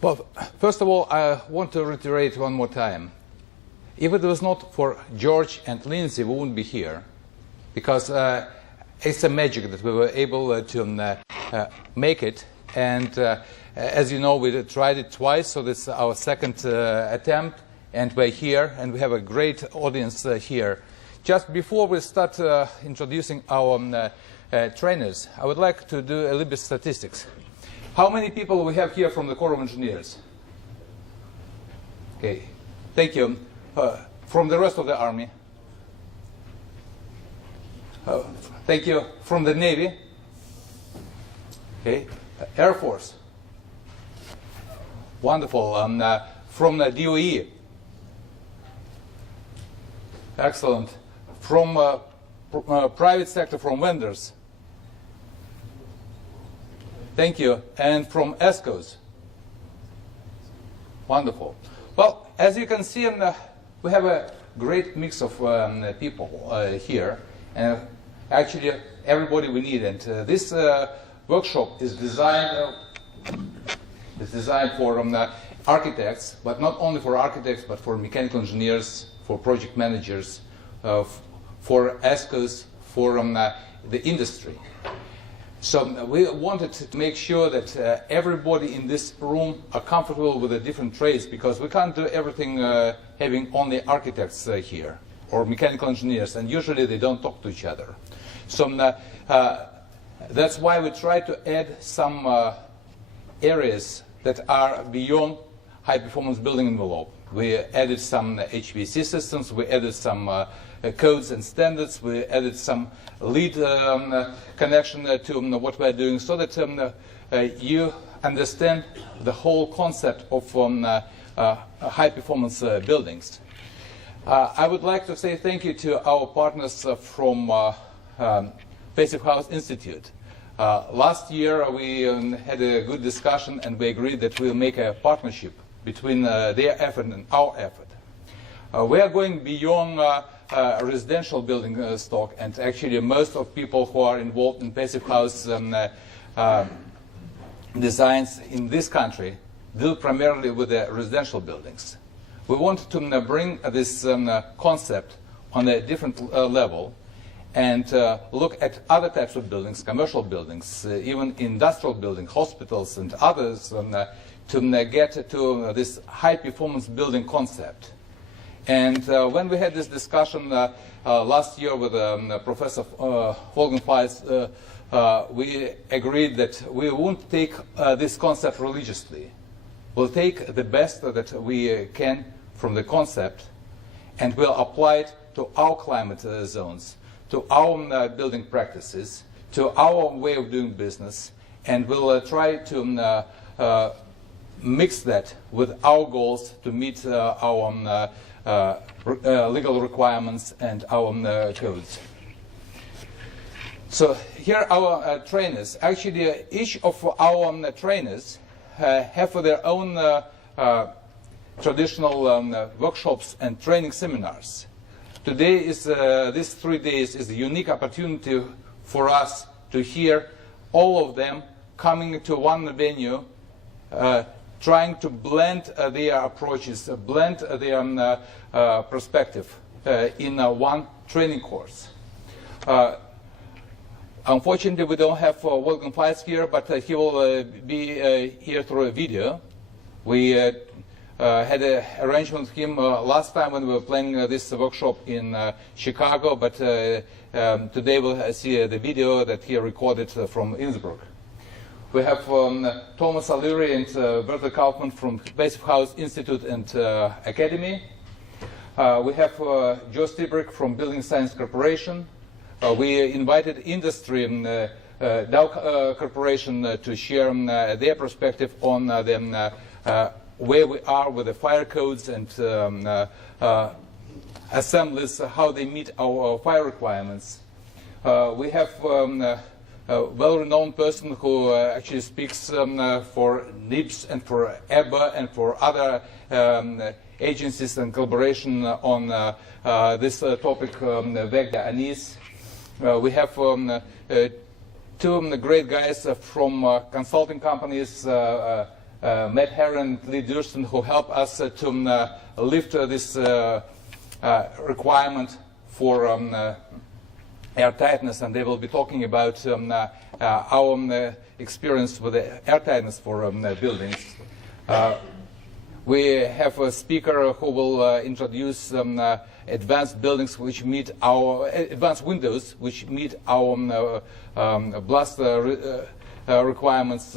Well, first of all, I want to reiterate one more time. If it was not for George and Lindsay, we wouldn't be here, because it's a magic that we were able to make it. And as you know, we tried it twice, so this is our second attempt, and we're here, and we have a great audience here. Just before we start introducing our trainers, I would like to do a little bit of statistics. How many people we have here from the Corps of Engineers? Okay, thank you. From the rest of the Army? Thank you. From the Navy? Okay. Air Force? Wonderful. From the DOE? Excellent. From private sector, from vendors? Thank you. And from ESCOs? Wonderful. Well, as you can see, we have a great mix of people here. And actually, everybody we need. And this workshop is designed for architects, but not only for architects, but for mechanical engineers, for project managers, for ESCOs, for the industry. So we wanted to make sure that everybody in this room are comfortable with the different trades, because we can't do everything having only architects here or mechanical engineers, and usually they don't talk to each other. So that's why we try to add some areas that are beyond high-performance building envelope. We added some HVAC systems, we added some codes and standards, we added some lead connection to what we're doing, so that you understand the whole concept of high-performance buildings. I would like to say thank you to our partners from Passive House Institute. Last year we had a good discussion, and we agreed that we'll make a partnership between their effort and our effort. We are going beyond residential building stock, and actually most of people who are involved in passive house designs in this country deal primarily with the residential buildings. We want to bring this concept on a different level and look at other types of buildings, commercial buildings, even industrial buildings, hospitals and others, to get to this high-performance building concept. And when we had this discussion last year with Professor Folgenfels, we agreed that we won't take this concept religiously. We'll take the best that we can from the concept, and we'll apply it to our climate zones, to our building practices, to our way of doing business, and we'll try to mix that with our goals to meet our legal requirements and our codes. So here are our trainers. Actually, each of our trainers have their own traditional workshops and training seminars. Today is these 3 days is a unique opportunity for us to hear all of them coming to one venue, trying to blend their approaches, blend their perspective in one training course. Unfortunately, we don't have Wolfgang Feitz here, but he will be here through a video. We had an arrangement with him last time when we were playing this workshop in Chicago, but today we'll see the video that he recorded from Innsbruck. We have Thomas O'Leary and Bertha Kaufman from Passive House Institute and Academy. We have Joe Stiebrick from Building Science Corporation. We invited industry and Dow Corporation to share their perspective on where we are with the fire codes and assemblies, how they meet our fire requirements. We have a well-renowned person who actually speaks for NIBS and for EBA and for other agencies and collaboration on this topic, Vegda Anis. We have two great guys from consulting companies, Matt Herron and Lee Durston, who help us to lift this requirement for air tightness, and they will be talking about our experience with the air tightness for buildings. We have a speaker who will introduce advanced buildings which meet our advanced windows which meet our blast requirements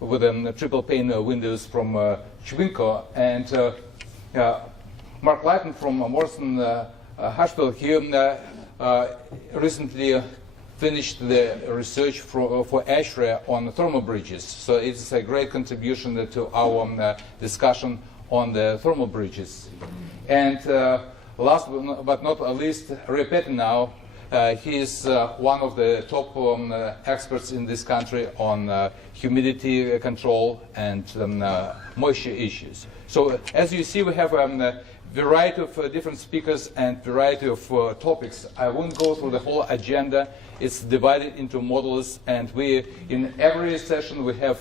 with triple pane windows from Chwinko, and Mark Lighton from Morrison Hashville, he recently finished the research for ASHRAE on thermal bridges. So it's a great contribution to our discussion on the thermal bridges. And last but not least, Ray Pettinau, he is one of the top experts in this country on humidity control and moisture issues. So as you see, we have a variety of different speakers and variety of topics. I won't go through the whole agenda. It's divided into modules, and in every session we have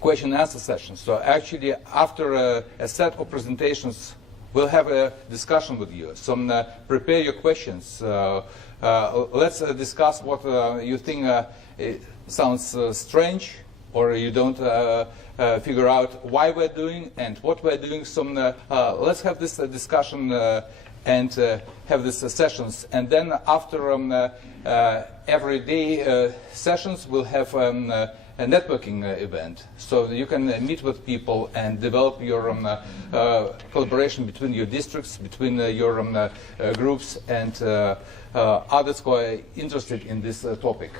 question and answer sessions. So actually, after a set of presentations, we'll have a discussion with you. So prepare your questions. Let's discuss what you think sounds strange, or you don't figure out why we're doing and what we're doing. So let's have this discussion and have these sessions. And then after everyday sessions, we'll have a networking event. So you can meet with people and develop your collaboration between your districts, between your groups, and others who are interested in this topic.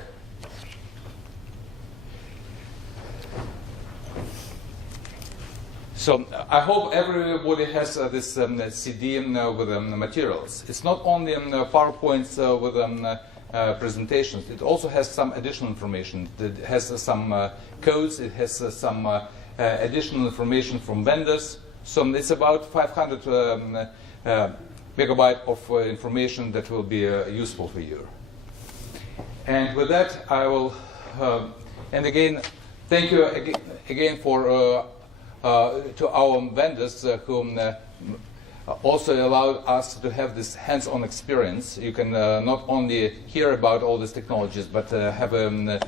So I hope everybody has this CD with materials. It's not only PowerPoints with presentations. It also has some additional information. It has some codes. It has some additional information from vendors. So it's about 500 megabyte of information that will be useful for you. And with that, I will, and again, thank you again for to our vendors who also allowed us to have this hands-on experience. You can not only hear about all these technologies, but have a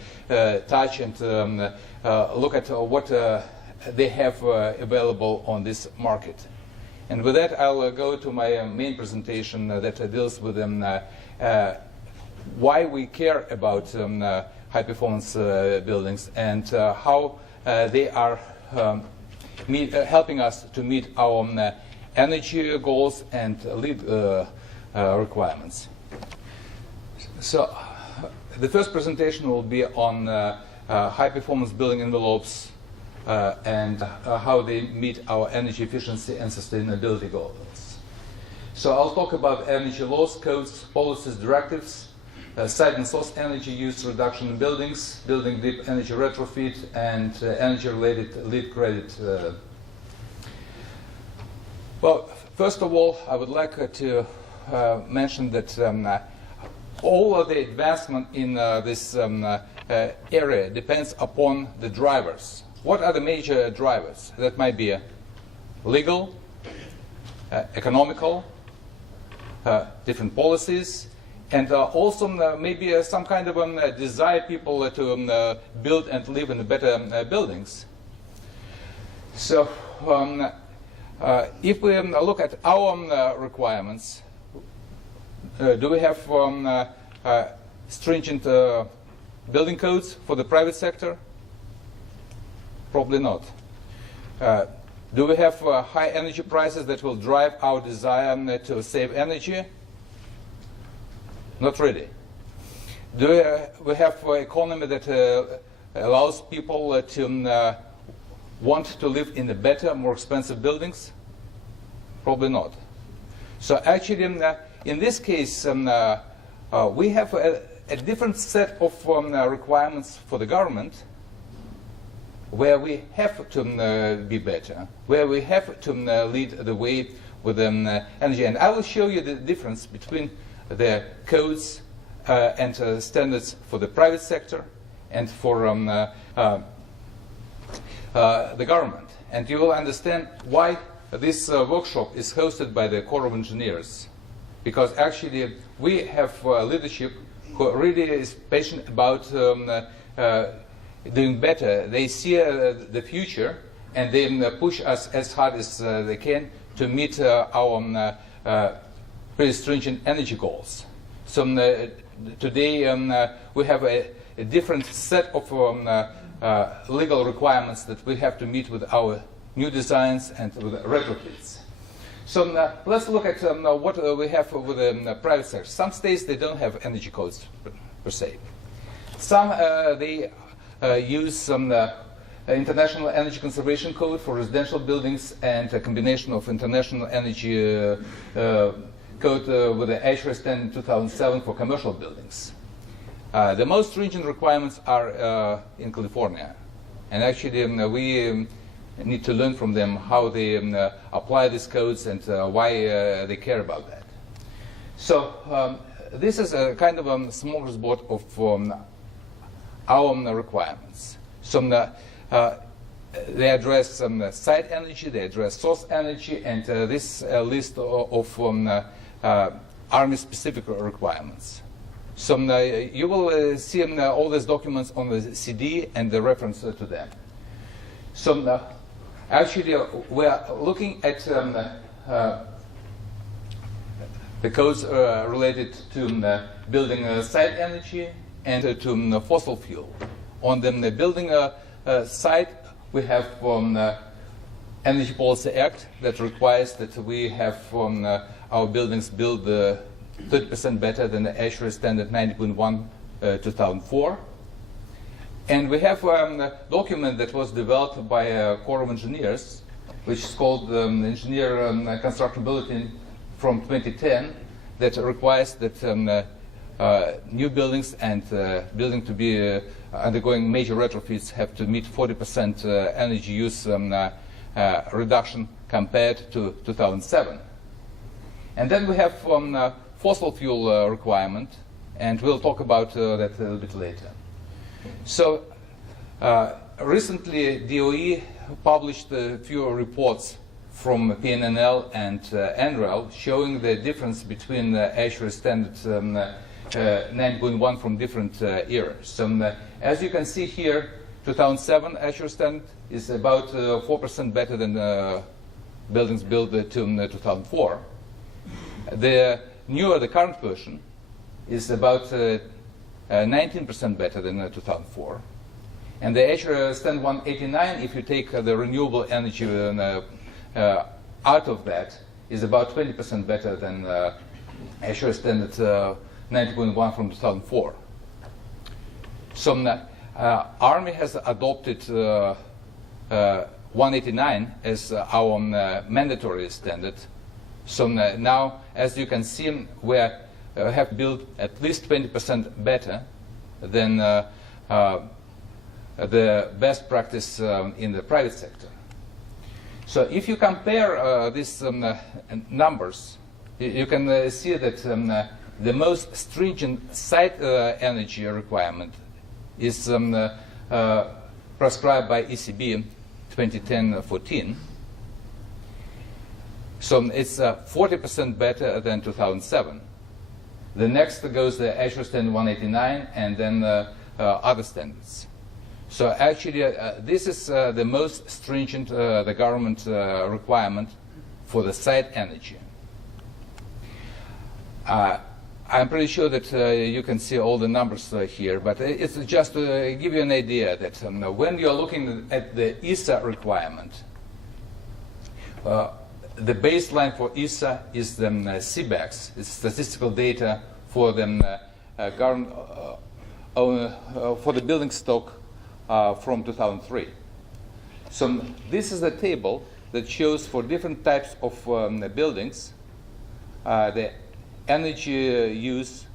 touch and look at what they have available on this market. And with that, I'll go to my main presentation that deals with why we care about high-performance buildings and how they are helping us to meet our energy goals and lead requirements. So the first presentation will be on high-performance building envelopes and how they meet our energy efficiency and sustainability goals. So I'll talk about energy laws, codes, policies, directives, site and source energy use reduction in buildings, building deep energy retrofit, and energy-related lead credit. Well, first of all, I would like to mention that all of the advancement in this area depends upon the drivers. What are the major drivers? That might be legal, economical, different policies, and also maybe some kind of desire people to build and live in better buildings. So if we look at our requirements, do we have stringent building codes for the private sector? Probably not. Do we have high energy prices that will drive our desire to save energy? Not really. Do we have an economy that allows people to want to live in the better, more expensive buildings? Probably not. So actually, in this case, we have a different set of requirements for the government, where we have to be better, where we have to lead the way with energy. And I will show you the difference between the codes and standards for the private sector and for the government. And you will understand why this workshop is hosted by the Corps of Engineers. Because actually we have leadership who really is passionate about doing better. They see the future, and they push us as hard as they can to meet our pretty stringent energy goals. So today we have a different set of legal requirements that we have to meet with our new designs and with retrofits. So let's look at what we have with the private sector. Some states, they don't have energy codes per se. Some they use some International Energy Conservation Code for residential buildings and a combination of International Energy Code with the ASHRAE standard 2007 for commercial buildings. The most stringent requirements are in California. And actually we need to learn from them how they apply these codes and why they care about that. So this is a kind of a smorgasbord of our requirements. So they address site energy, they address source energy, and this list of Army-specific requirements. So you will see all these documents on the CD and the reference to them. So actually, we are looking at the codes related to building site energy and to fossil fuel. On the building site, we have Energy Policy Act that requires that we have our buildings built 30% better than the ASHRAE standard 90.1 2004. And we have a document that was developed by a Corps of Engineers, which is called Engineer Constructability from 2010, that requires that new buildings and buildings to be undergoing major retrofits have to meet 40% energy use reduction compared to 2007. And then we have fossil fuel requirement, and we'll talk about that a little bit later. So recently, DOE published a few reports from PNNL and NREL showing the difference between ASHRAE standard 9.1 from different eras. So as you can see here, 2007 ASHRAE standard is about 4% better than buildings built to 2004. The newer, the current version, is about 19% better than 2004. And the ASHRAE standard 189, if you take the renewable energy out of that, is about 20% better than ASHRAE standard 90.1 from 2004. So Army has adopted 189 as our mandatory standard. So now, as you can see, we have built at least 20% better than the best practice in the private sector. So if you compare these numbers, you can see that the most stringent site energy requirement is prescribed by ECB 2010-14. So it's 40% better than 2007. The next goes the ASHRAE standard 189, and then other standards. So actually, this is the most stringent the government requirement for the site energy. I'm pretty sure that you can see all the numbers here, but it's just to give you an idea that when you're looking at the ESA requirement, the baseline for ESA is the CBEX. It's statistical data for the for the building stock from 2003. So this is a table that shows for different types of buildings the energy use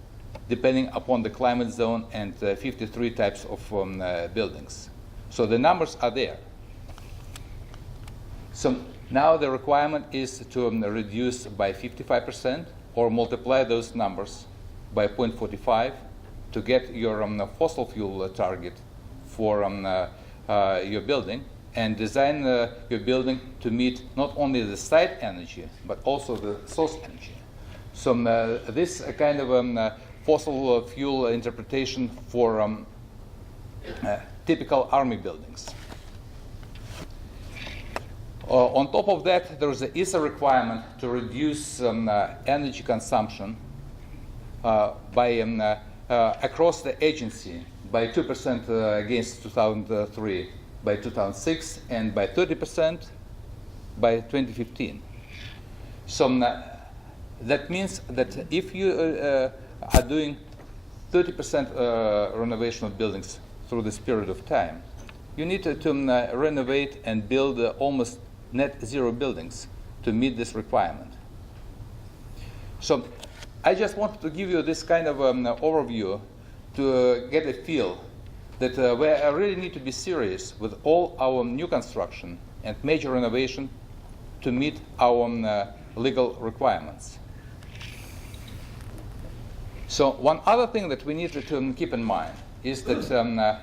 depending upon the climate zone and 53 types of buildings. So the numbers are there. So now the requirement is to reduce by 55% or multiply those numbers by 0.45 to get your fossil fuel target for your building. and design your building to meet not only the site energy, but also the source energy. So this kind of fossil fuel interpretation for typical army buildings. On top of that, there is a requirement to reduce energy consumption by across the agency by 2% against 2003 by 2006 and by 30% by 2015. So that means that if you are doing 30% renovation of buildings through this period of time, you need to renovate and build almost net zero buildings to meet this requirement. So I just wanted to give you this kind of overview to get a feel that we really need to be serious with all our new construction and major renovation to meet our legal requirements. So one other thing that we need to keep in mind is that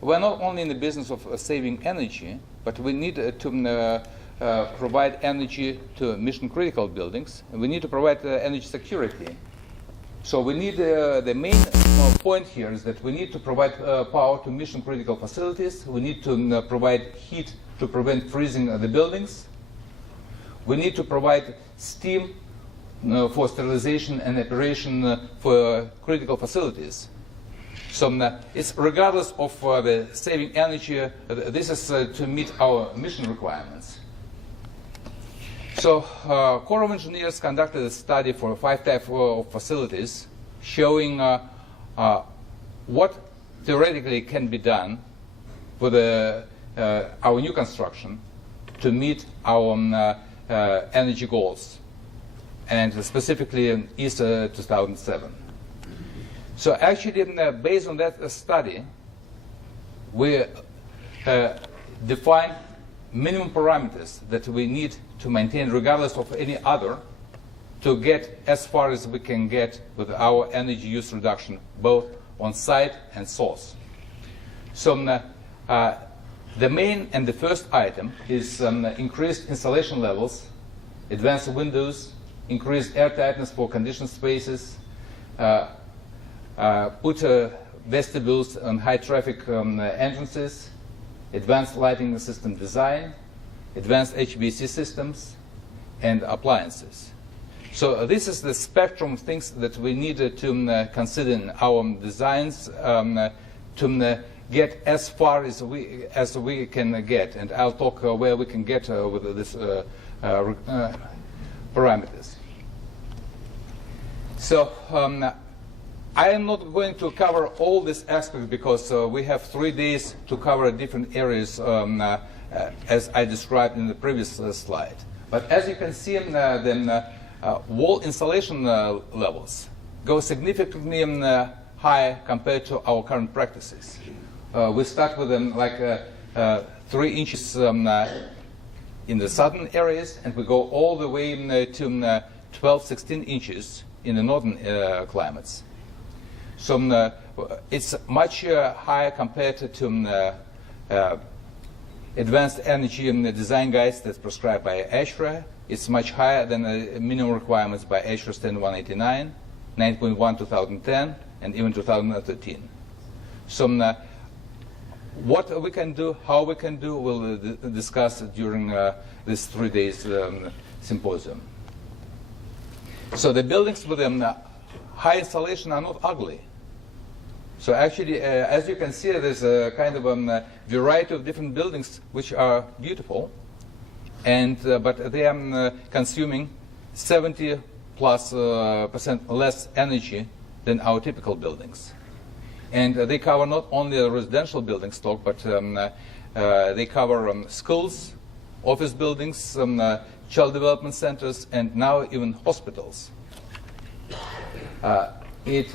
we're not only in the business of saving energy, but we need to provide energy to mission-critical buildings, and we need to provide energy security. So we need the main point here is that we need to provide power to mission-critical facilities. We need to provide heat to prevent freezing the buildings. We need to provide steam for sterilization and operation for critical facilities. So it's regardless of the saving energy, this is to meet our mission requirements. So Corps of Engineers conducted a study for 5 types of facilities showing what theoretically can be done with our new construction to meet our energy goals, and specifically in East 2007. So actually, based on that study, we define minimum parameters that we need to maintain regardless of any other to get as far as we can get with our energy use reduction, both on site and source. So the main and the first item is increased insulation levels, advanced windows, increased air tightness for conditioned spaces, put vestibules on high traffic entrances, advanced lighting system design, advanced HVAC systems, and appliances. So this is the spectrum of things that we need to consider in our designs to get as far as we can get. And I'll talk where we can get with this parameters. So I am not going to cover all these aspects because we have 3 days to cover different areas as I described in the previous slide. But as you can see, then wall insulation levels go significantly higher compared to our current practices. We start with like 3 inches in the southern areas, and we go all the way to 12, 16 inches in the northern climates. So it's much higher compared to advanced energy design guides that's prescribed by ASHRAE. It's much higher than the minimum requirements by ASHRAE Standard 189, 9.1 2010, and even 2013. So what we can do, how we can do, we'll discuss during this 3 days symposium. So the buildings with high insulation are not ugly. So actually, as you can see, there's a kind of variety of different buildings which are beautiful, and but they are consuming 70+ % less energy than our typical buildings. And they cover not only the residential building stock, but they cover schools, office buildings, child development centers, and now even hospitals. It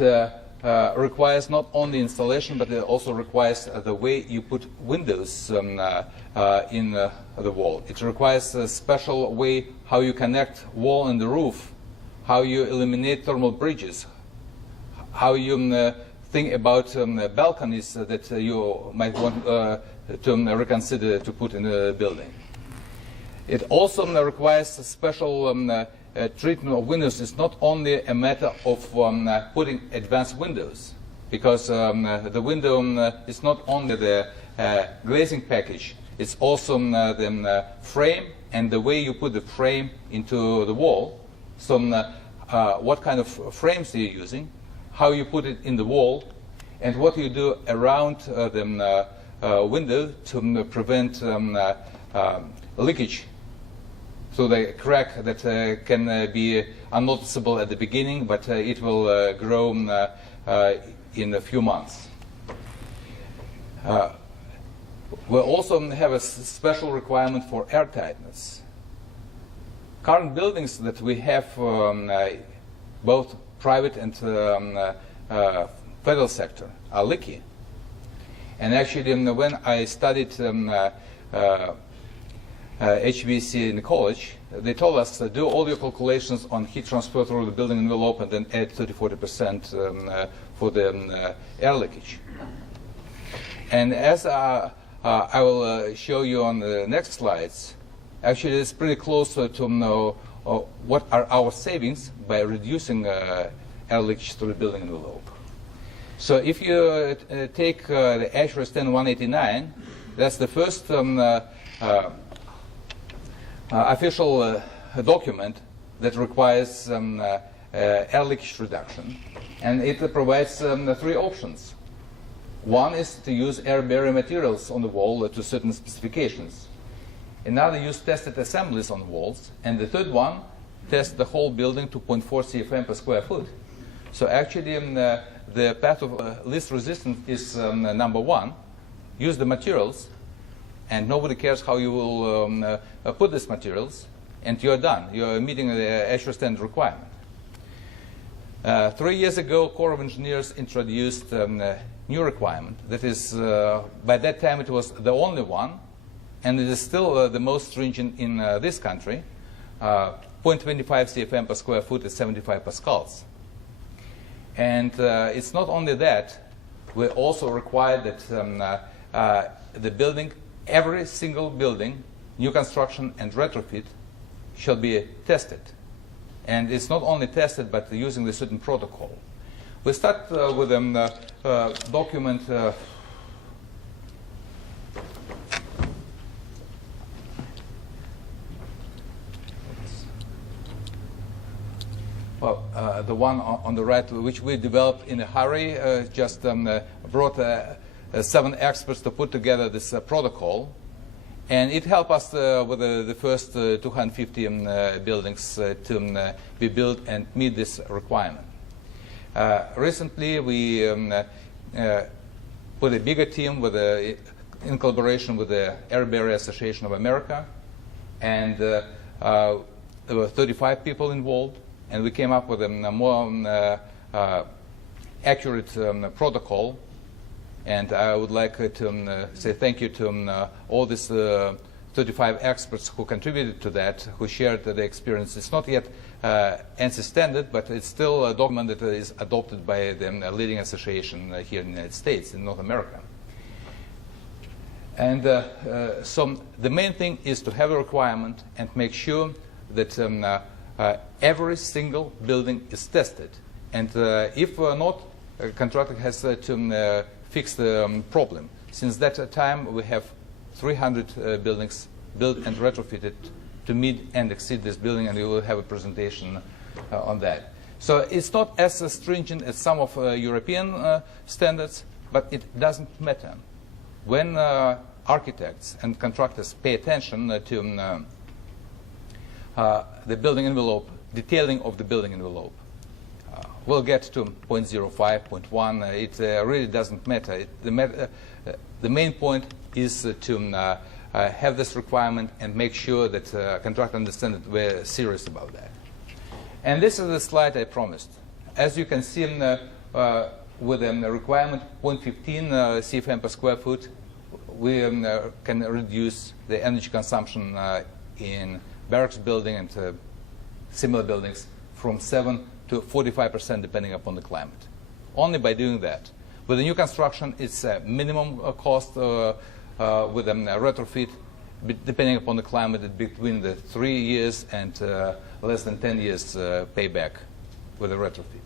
requires not only installation, but it also requires the way you put windows in the wall. It requires a special way how you connect wall and the roof, how you eliminate thermal bridges, how you think about balconies that you might want to reconsider to put in a building. It also requires a special treatment of windows. It's not only a matter of putting advanced windows, because the window is not only the glazing package, it's also the frame and the way you put the frame into the wall. So what kind of frames are you using, how you put it in the wall, and what you do around the window to prevent leakage. So the crack that can be unnoticeable at the beginning, but it will grow in a few months. We also have a special requirement for air tightness. Current buildings that we have, both private and federal sector, are leaky. And actually, when I studied HVAC in college, they told us to do all your calculations on heat transfer through the building envelope and then add 30–40% for the air leakage. And as I will show you on the next slides, actually it's pretty close to know what are our savings by reducing air leakage through the building envelope. So if you take the ASHRAE 10189, that's the first official document that requires air leakage reduction, and it provides 3 options. One is to use air barrier materials on the wall to certain specifications. Another, use tested assemblies on the walls, and the third one, test the whole building to 0.4 CFM per square foot. So actually, the path of least resistance is number 1. Use the materials, and nobody cares how you will put these materials, and you're done. You're meeting the ASHRAE standard requirement. 3 years ago, Corps of Engineers introduced a new requirement. That is, by that time it was the only one, and it is still the most stringent in this country. 0.25 CFM per square foot is 75 pascals. And it's not only that, we also require that the building, every single building, new construction and retrofit, shall be tested. And it's not only tested, but using the certain protocol. We start with a document the one on the right, which we developed in a hurry, just brought 7 experts to put together this protocol. And it helped us with the first 250 buildings to be built and meet this requirement. Recently, we put a bigger team in collaboration with the Air Barrier Association of America, and there were 35 people involved, and we came up with a more accurate protocol. And I would like to say thank you to all these 35 experts who contributed to that, who shared the experience. It's not yet ANSI standard, but it's still a document that is adopted by the leading association here in the United States, in North America. And so the main thing is to have a requirement and make sure that every single building is tested. And if not, a contractor has to fix the problem. Since that time, we have 300 buildings built and retrofitted to meet and exceed this building, and we will have a presentation on that. So it's not as stringent as some of European standards, but it doesn't matter. When architects and contractors pay attention to the building envelope, detailing of the building envelope, we'll get to 0.05, 0.1. It really doesn't matter. The main point is to have this requirement and make sure that contractor understands that we're serious about that. And this is the slide I promised. As you can see, with the requirement 0.15 CFM per square foot, we can reduce the energy consumption in barracks building and similar buildings from 7 to 45%, depending upon the climate. Only by doing that. With the new construction, it's a minimum cost with a retrofit, depending upon the climate, between the 3 years and less than 10 years payback with a retrofit.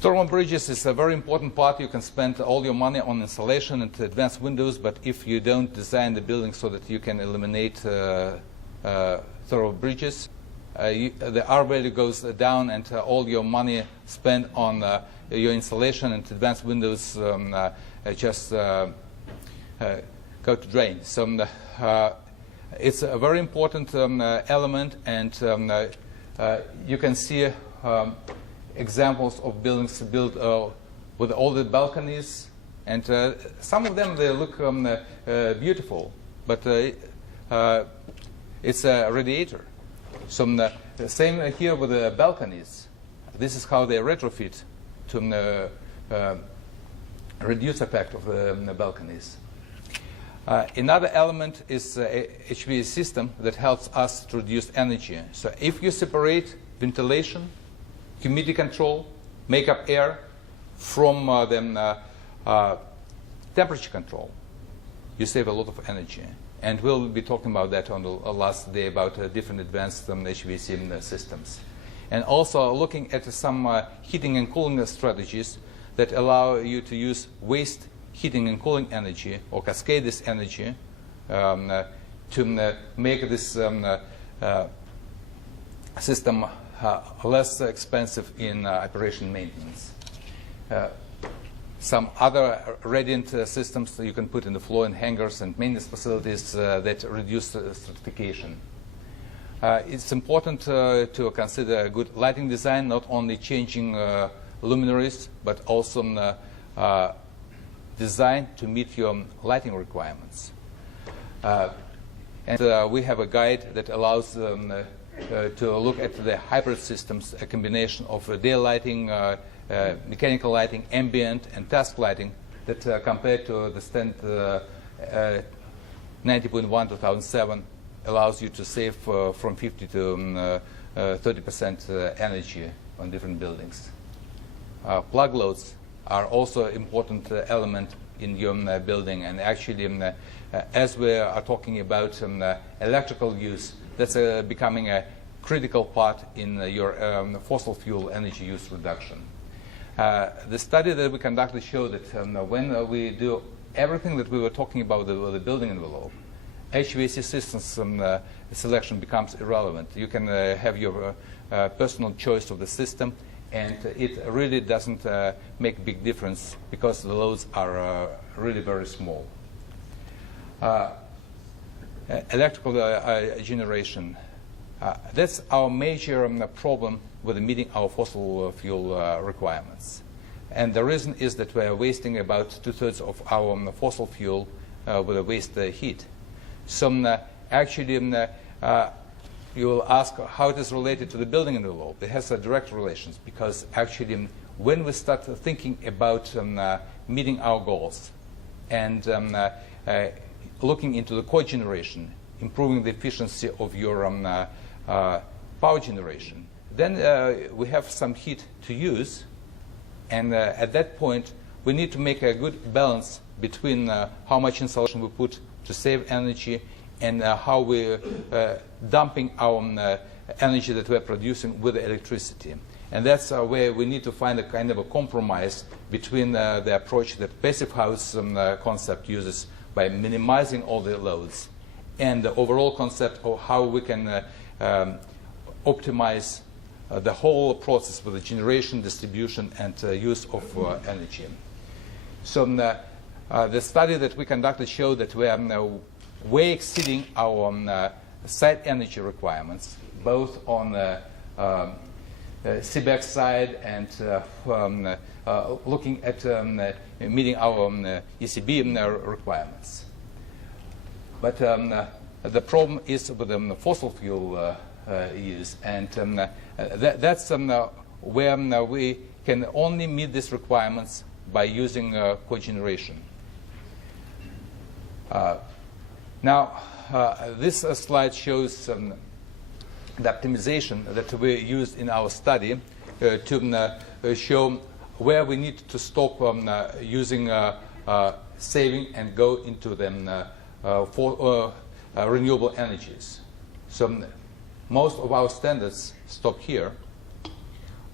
Thermal bridges is a very important part. You can spend all your money on insulation and advanced windows, but if you don't design the building so that you can eliminate thermal bridges, the R value goes down, and all your money spent on your insulation and advanced windows just go to drain. So it's a very important element, and you can see examples of buildings built with all the balconies, and some of them, they look beautiful, but it's a radiator. So the same here with the balconies. This is how they retrofit to reduce effect of the balconies. Another element is HVAC system that helps us to reduce energy. So if you separate ventilation, humidity control, makeup air from temperature control, you save a lot of energy. And we'll be talking about that on the last day about different advanced HVAC systems. And also looking at some heating and cooling strategies that allow you to use waste heating and cooling energy or cascade this energy to make this system less expensive in operation maintenance. Some other radiant systems that you can put in the floor and hangars and maintenance facilities that reduce stratification. It's important to consider a good lighting design, not only changing luminaries, but also design to meet your lighting requirements. And we have a guide that allows to look at the hybrid systems, a combination of daylighting, mechanical lighting, ambient, and task lighting that compared to the standard 90.1 2007 allows you to save from 50 to 30% energy on different buildings. Plug loads are also an important element in your building, and actually as we are talking about electrical use, that's becoming a critical part in your fossil fuel energy use reduction. The study that we conducted showed that when we do everything that we were talking about with the building envelope, HVAC systems selection becomes irrelevant. You can have your personal choice of the system, and it really doesn't make a big difference because the loads are really very small. Electrical generation. That's our major problem with meeting our fossil fuel requirements. And the reason is that we are wasting about 2/3 of our fossil fuel with a waste heat. So actually, you will ask how it is related to the building envelope. It has a direct relations, because actually when we start thinking about meeting our goals and looking into the cogeneration, improving the efficiency of your power generation, then we have some heat to use, and at that point we need to make a good balance between how much insulation we put to save energy and how we're dumping our energy that we're producing with the electricity. And that's where we need to find a kind of a compromise between the approach that passive house concept uses by minimizing all the loads and the overall concept of how we can optimize the whole process with the generation, distribution, and use of energy. So the study that we conducted showed that we are way exceeding our site energy requirements, both on the CBEC side and looking at meeting our ECB requirements. But the problem is with the fossil fuel use, and that's where we can only meet these requirements by using cogeneration. Now, this slide shows the optimization that we used in our study to show where we need to stop using saving and go into the renewable energies. So most of our standards stop here.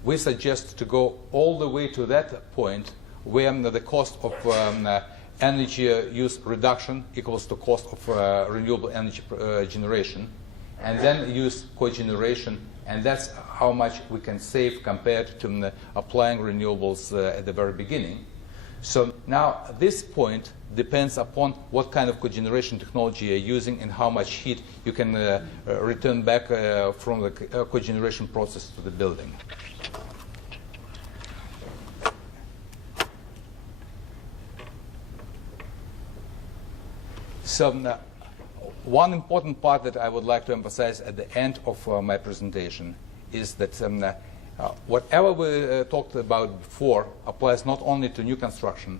We suggest to go all the way to that point where the cost of energy use reduction equals to cost of renewable energy generation, and then use cogeneration, and that's how much we can save compared to applying renewables at the very beginning. So now this point depends upon what kind of cogeneration technology you're using and how much heat you can return back from the cogeneration process to the building. So one important part that I would like to emphasize at the end of my presentation is that whatever we talked about before applies not only to new construction,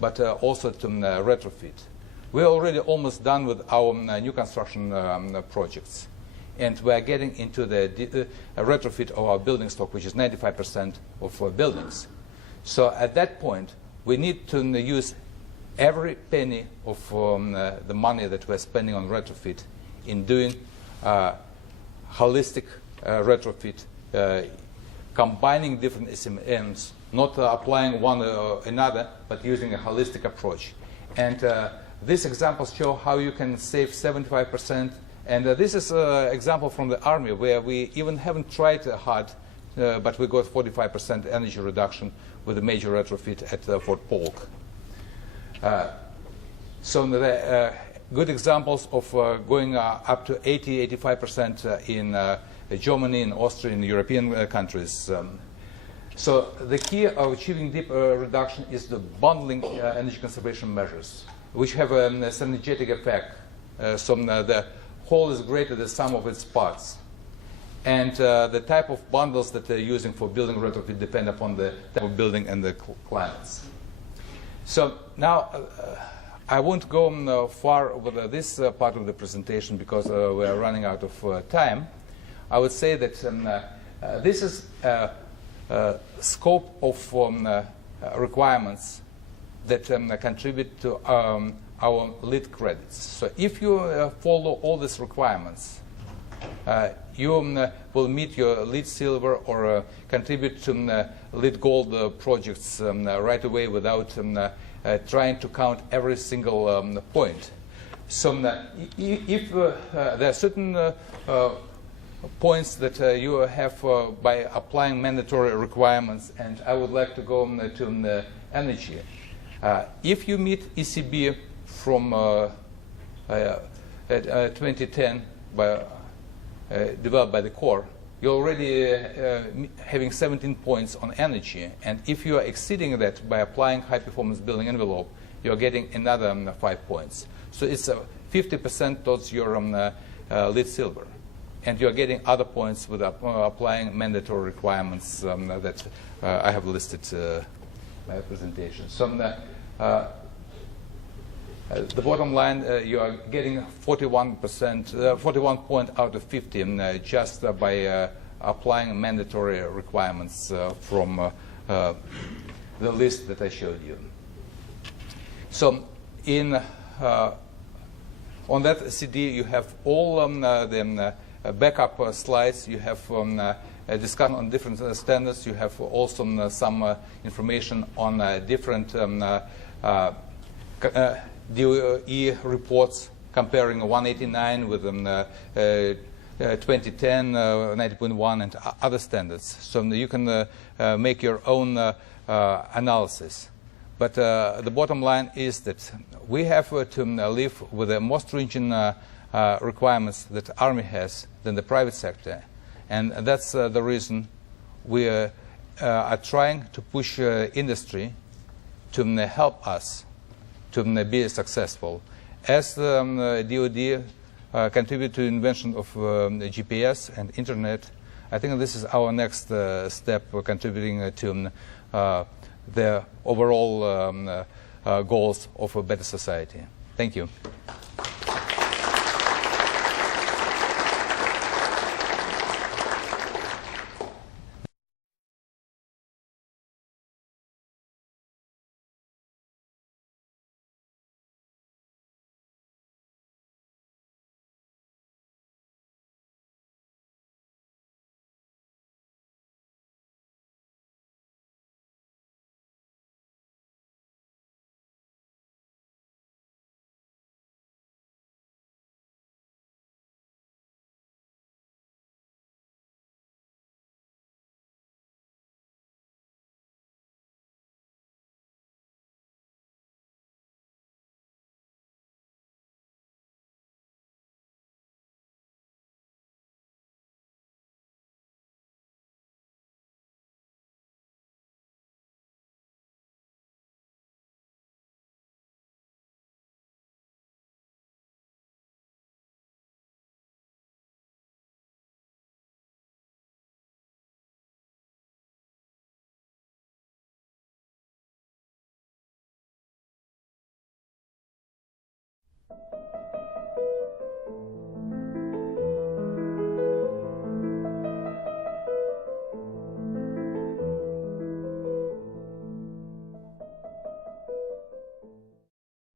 but also to retrofit. We're already almost done with our new construction projects. And we're getting into the retrofit of our building stock, which is 95% of buildings. So at that point, we need to use every penny of the money that we're spending on retrofit in doing holistic retrofit, combining different SMMs, not applying one or another, but using a holistic approach. And these examples show how you can save 75%. And this is an example from the Army where we even haven't tried hard, but we got 45% energy reduction with a major retrofit at Fort Polk. So the good examples of going up to 80–85% in Germany, in Austria, in European countries. So the key of achieving deep reduction is the bundling energy conservation measures, which have a synergetic effect. So the whole is greater than the sum of its parts. And the type of bundles that they're using for building retrofit depend upon the type of building and the clients. So now, I won't go far with this part of the presentation because we're running out of time. I would say that this is scope of requirements that contribute to our LEED credits. So if you follow all these requirements, you will meet your LEED Silver or contribute to LEED Gold projects right away without trying to count every single point. So if there are certain points that you have by applying mandatory requirements, and I would like to go to energy. If you meet ECB from 2010 developed by the Corps, you're already having 17 points on energy. And if you are exceeding that by applying high-performance building envelope, you're getting another 5 points. So it's 50% towards your LEED Silver. And you're getting other points with applying mandatory requirements that I have listed in my presentation. So the bottom line, you are getting 41%, 41 point out of 50 just by applying mandatory requirements from the list that I showed you. So in on that CD, you have all the backup slides. You have a discussion on different standards. You have also some information on different DOE reports comparing 189 with 2010, 90.1, and other standards. So you can make your own analysis. But the bottom line is that we have to live with the more stringent requirements that the Army has than the private sector. And that's the reason we are trying to push industry to help us to be successful. As the DoD contribute to the invention of GPS and Internet, I think this is our next step contributing to the overall goals of a better society. Thank you.